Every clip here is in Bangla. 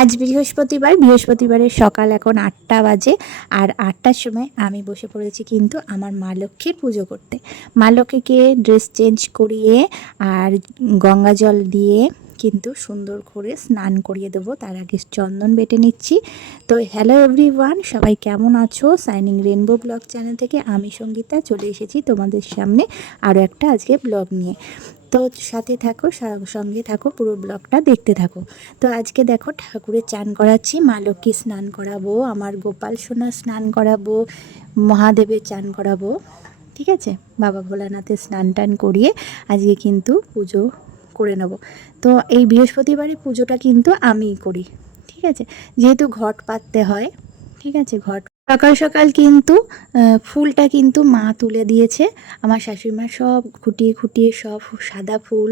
আজ বৃহস্পতিবারের সকাল এখন 8টা বাজে। আর 8টার সময় আমি বসে পড়েছি কিন্তু আমার মা লক্ষ্মীর পুজো করতে। মা লক্ষ্মীকে ড্রেস চেঞ্জ করিয়ে আর গঙ্গা জল দিয়ে কিন্তু সুন্দর করে স্নান করিয়ে দেবো। তার আগে চন্দন বেটে নিচ্ছি। তো হ্যালো এভরিওয়ান, সবাই কেমন আছো? সাইনিং রেনবো ব্লগ চ্যানেল থেকে আমি সঙ্গীতা চলে এসেছি তোমাদের সামনে আরও একটা আজকে ব্লগ নিয়ে। তো সাথে থাকো, সঙ্গে থাকো, পুরো ব্লগটা দেখতে থাকো। তো আজকে দেখো ঠাকুরের চান করাচ্ছি, মা লক্ষ্মী স্নান করাবো, আমার গোপাল সোনা স্নান করাবো, মহাদেবের চান করাবো। ঠিক আছে, বাবা ভোলানাথের স্নান টান করিয়ে আজকে কিন্তু পুজো করে নেব। তো এই বৃহস্পতিবারে পুজোটা কিন্তু আমিই করি। ঠিক আছে, যেহেতু ঘট পাততে হয়। ঠিক আছে, সকাল সকাল কিন্তু ফুলটা কিন্তু মা তুলে দিয়েছে। আমার শাশুড়িমা সব খুঁটিয়ে খুঁটিয়ে সব সাদা ফুল,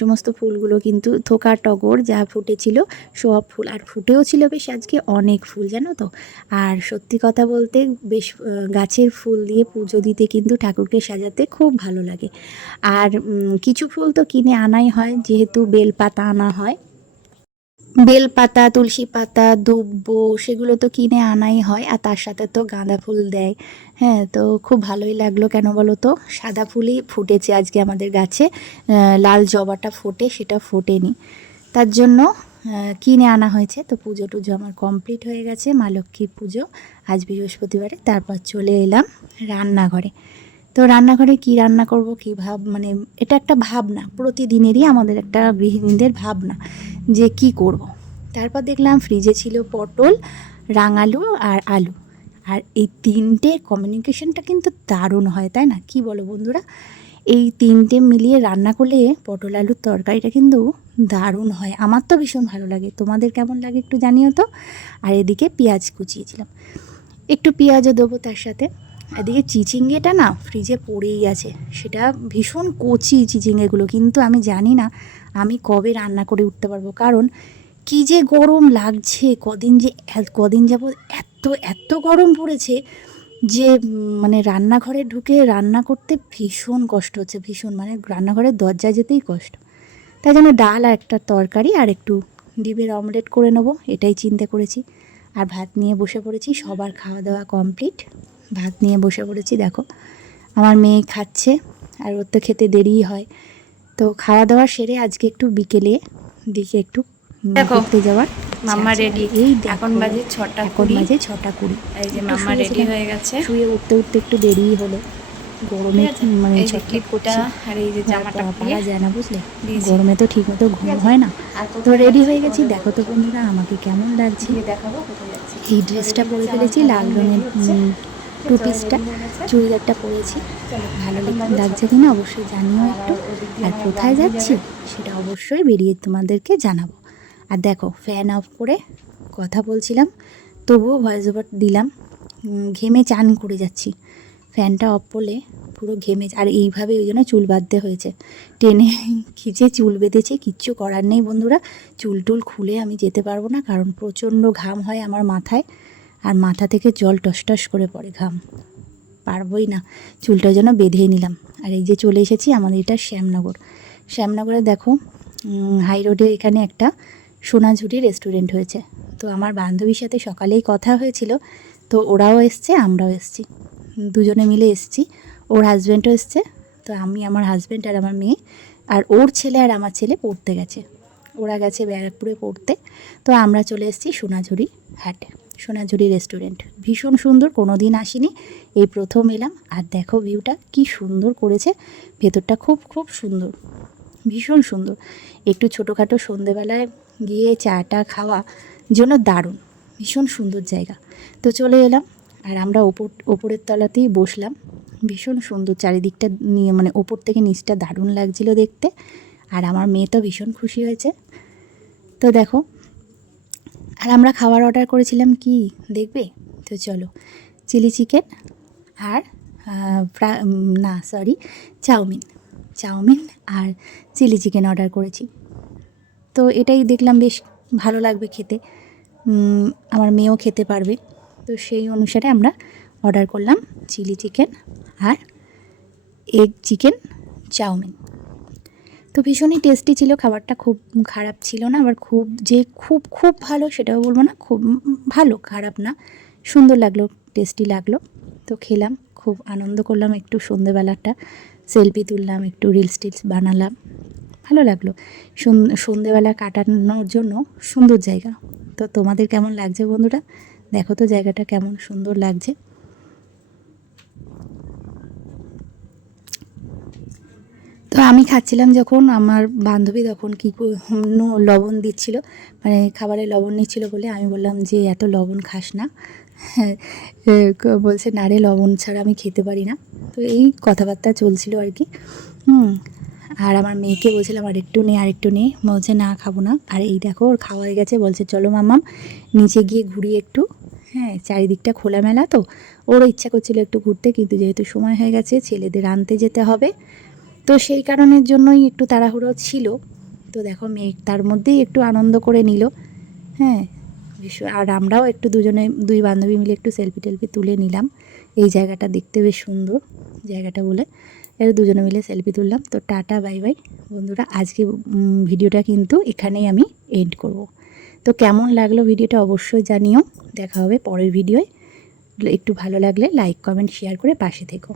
সমস্ত ফুলগুলো কিন্তু থোকা টগর যা ফুটেছিল সব ফুল, আর ফুটেও ছিল বেশ আজকে অনেক ফুল, জানো তো। আর সত্যি কথা বলতে বেশ গাছের ফুল দিয়ে পুজো দিতে কিন্তু ঠাকুরকে সাজাতে খুব ভালো লাগে। আর কিছু ফুল তো কিনে আনাই হয়, যেহেতু বেলপাতা আনা হয়, বেলপাতা, তুলসী পাতা, দুব্বো, সেগুলো তো কিনে আনাই হয়। আর তার সাথে তো গাঁদা ফুল দেয়। হ্যাঁ, তো খুব ভালোই লাগলো। কেন বলো তো, সাদা ফুলই ফুটেছে আজকে আমাদের গাছে, লাল জবাটা ফোটে সেটা ফোটেনি, তার জন্য কিনে আনা হয়েছে। তো পুজো টুজো আমার কমপ্লিট হয়ে গেছে, মা লক্ষ্মীর পুজো আজ বৃহস্পতিবারে। তারপর চলে এলাম রান্নাঘরে। তো রান্নাঘরে কি রান্না করব কি মানে এটা একটা ভাবনা, প্রতিদিনেরই আমাদের একটা গৃহিণীদের ভাবনা যে কি করব। তারপর দেখলাম ফ্রিজে ছিল পটল, রাঙালু আর আলু। আর এই তিনটে কমিউনিকেশনটা কিন্তু দারুণ হয়, তাই না? কি বলো বন্ধুরা? এই তিনটে মিলিয়ে রান্না করলে পটল আলুর তরকারিটা কিন্তু দারুণ হয়। আমার তো ভীষণ ভালো লাগে, তোমাদের কেমন লাগে একটু জানিও তো। আর এদিকে পেঁয়াজ কুচিয়েছিলাম, একটু পেঁয়াজও দেবো তার সাথে। এদিকে চিচিঙ্গেটা না ফ্রিজে পড়েই আছে, সেটা ভীষণ কচি চিচিঙ্গেগুলো, কিন্তু আমি জানি না আমি কবে রান্না করে উঠতে পারবো। কারণ কী যে গরম লাগছে, কদিন যাবত এত এত গরম পড়েছে যে মানে রান্নাঘরে ঢুকে রান্না করতে ভীষণ কষ্ট হচ্ছে, ভীষণ, মানে রান্নাঘরের দরজায় যেতেই কষ্ট। তাই জন্য ডাল আর একটা তরকারি আর একটু ডিমের অমলেট করে নেবো, এটাই চিন্তা করেছি। আর ভাত নিয়ে বসে পড়েছি, সবার খাওয়া দাওয়া কমপ্লিট, ভাত নিয়ে বসে পড়েছি। দেখো আমার মেয়ে খাচ্ছে, আর ওর তো খেতে দেরিই হয়। তো খাওয়া দাওয়া সেরে আজকে একটু বিকেলে দিকে একটু ঘুরতে যাওয়ার মাম্মা রেডি। এই এখন বাজে 6টা এখন বাজে 6:20। এই যে মাম্মা রেডি হয়ে গেছে। শুয়ে উঠতে উঠতে একটু দেরিই হলো, গরমে মানে এই যে ছটফট ক্লিপটা করছি, আর এই যে জামাটা পারা যায় না বুঝলে, দিয়েছি। গরমে তো ঠিক মতো ঘুম হয় না। তো রেডি হয়ে গেছি, দেখো তো বন্ধুরা আমাকে কেমন লাগছে। দেখাবো কোথায় যাচ্ছি। এই ড্রেসটা পরে ফেলেছি, লাল রঙের টু পিসটা, চুড়িদারটা পরেছি। ভালো লাগছে কিনা অবশ্যই জানিও একটু। আর কোথায় যাচ্ছি সেটা অবশ্যই বেরিয়ে তোমাদেরকে জানাবো। আর দেখো ফ্যান অফ করে কথা বলছিলাম, তবুও ভয়েস ওভার দিলাম। ঘেমে চান করে যাচ্ছি, ফ্যানটা অফ করলে পুরো ঘেমে। আর এইভাবে ওই জন্য চুল বাঁধতে হয়েছে, টেনে খিচে চুল বেঁধেছে, কিচ্ছু করার নেই বন্ধুরা। চুল টুল খুলে আমি যেতে পারবো না, কারণ প্রচণ্ড ঘাম হয় আমার মাথায়, আর মাথা থেকে জল টস করে পড়ে, ঘাম পারবই না। চুলটার জন্য বেঁধেই নিলাম। আর এই যে চলে এসেছি আমাদের এটা শ্যামনগরে দেখো হাই রোডে এখানে একটা সোনাঝুরি রেস্টুরেন্ট হয়েছে। তো আমার বান্ধবীর সাথে সকালেই কথা হয়েছিল, তো ওরাও এসছে, আমরাও এসছি, দুজনে মিলে এসছি। ওর হাজব্যান্ডও এসছে। তো আমি, আমার হাজব্যান্ড আর আমার মেয়ে, আর ওর ছেলে আর আমার ছেলে পড়তে গেছে, ওরা গেছে ব্যারাকপুরে পড়তে। তো আমরা চলে এসেছি সোনাঝুরি হাটে, সোনাঝুরি রেস্টুরেন্ট ভীষণ সুন্দর, কোনো দিন আসিনি, এই প্রথম এলাম। আর দেখো ভিউটা কি সুন্দর করেছে, ভেতরটা খুব খুব সুন্দর, ভীষণ সুন্দর। একটু ছোটোখাটো সন্ধেবেলায় গিয়ে চাটা খাওয়া জন্য দারুণ, ভীষণ সুন্দর জায়গা। তো চলে এলাম, আর আমরা ওপরের তলাতেই বসলাম। ভীষণ সুন্দর চারিদিকটা নিয়ে, মানে ওপর থেকে নিচটা দারুণ লাগছিল দেখতে। আর আমার মেয়ে তো ভীষণ খুশি হয়েছে। তো দেখো, আর আমরা খাবার অর্ডার করেছিলাম কি দেখবে? তো চলো, চিলি চিকেন আর চাউমিন আর চিলি চিকেন অর্ডার করেছি। তো এটাই দেখলাম বেশ ভালো লাগবে খেতে, আমার মেয়েও খেতে পারবে। তো সেই অনুসারে আমরা অর্ডার করলাম চিলি চিকেন আর এগ চিকেন চাউমিন। তো ভীষণই টেস্টি ছিল খাবারটা, খুব খারাপ ছিল না, আবার খুব যে খুব খুব ভালো সেটাও বলবো না, খুব ভালো, খারাপ না, সুন্দর লাগলো, টেস্টি লাগলো। তো খেলাম, খুব আনন্দ করলাম, একটু সন্ধেবেলাটা সেলফি তুললাম, একটু রিলস টিলস বানালাম, ভালো লাগলো। সন্ধেবেলা কাটানোর জন্য সুন্দর জায়গা। তো তোমাদের কেমন লাগছে বন্ধুরা? দেখো তো জায়গাটা কেমন সুন্দর লাগছে। তো আমি খাচ্ছিলাম যখন, আমার বান্ধবী তখন লবণ দিচ্ছিল, মানে খাবারে লবণ নিচ্ছিল বলে আমি বললাম যে এত লবণ খাস না। হ্যাঁ, বলছে না রে, লবণ ছাড়া আমি খেতে পারি না। তো এই কথাবার্তা চলছিল আর কি। আর আমার মেয়েকে বলছিলাম আরেকটু নে, আরেকটু নে, বলছে না খাবো না। আর এই দেখো ওর খাওয়া হয়ে গেছে, বলছে চলো মাম্মাম নিচে গিয়ে ঘুরি একটু। হ্যাঁ, চারিদিকটা খোলামেলা, তো ওরও ইচ্ছা করছিল একটু ঘুরতে, কিন্তু যেহেতু সময় হয়ে গেছে, ছেলেদের আনতে যেতে হবে, তো সেই কারণের জন্যই একটু তাড়াহুড়ো ছিল। তো দেখো মেয়ে তার মধ্যেই একটু আনন্দ করে নিল। হ্যাঁ, আর আমরাও একটু দুই বান্ধবী মিলে একটু সেলফি টেলফি তুলে নিলাম। এই জায়গাটা দেখতে বেশ সুন্দর জায়গাটা বলে এর দুজনে মিলে সেলফি তুললাম। তো টাটা বাই বাই বন্ধুরা, আজকে ভিডিওটা কিন্তু এখানেই আমি এন্ড করব। তো কেমন লাগলো ভিডিওটা অবশ্যই জানিও। দেখা হবে পরের ভিডিওয়। একটু ভালো লাগলে লাইক কমেন্ট শেয়ার করে পাশে থেকো।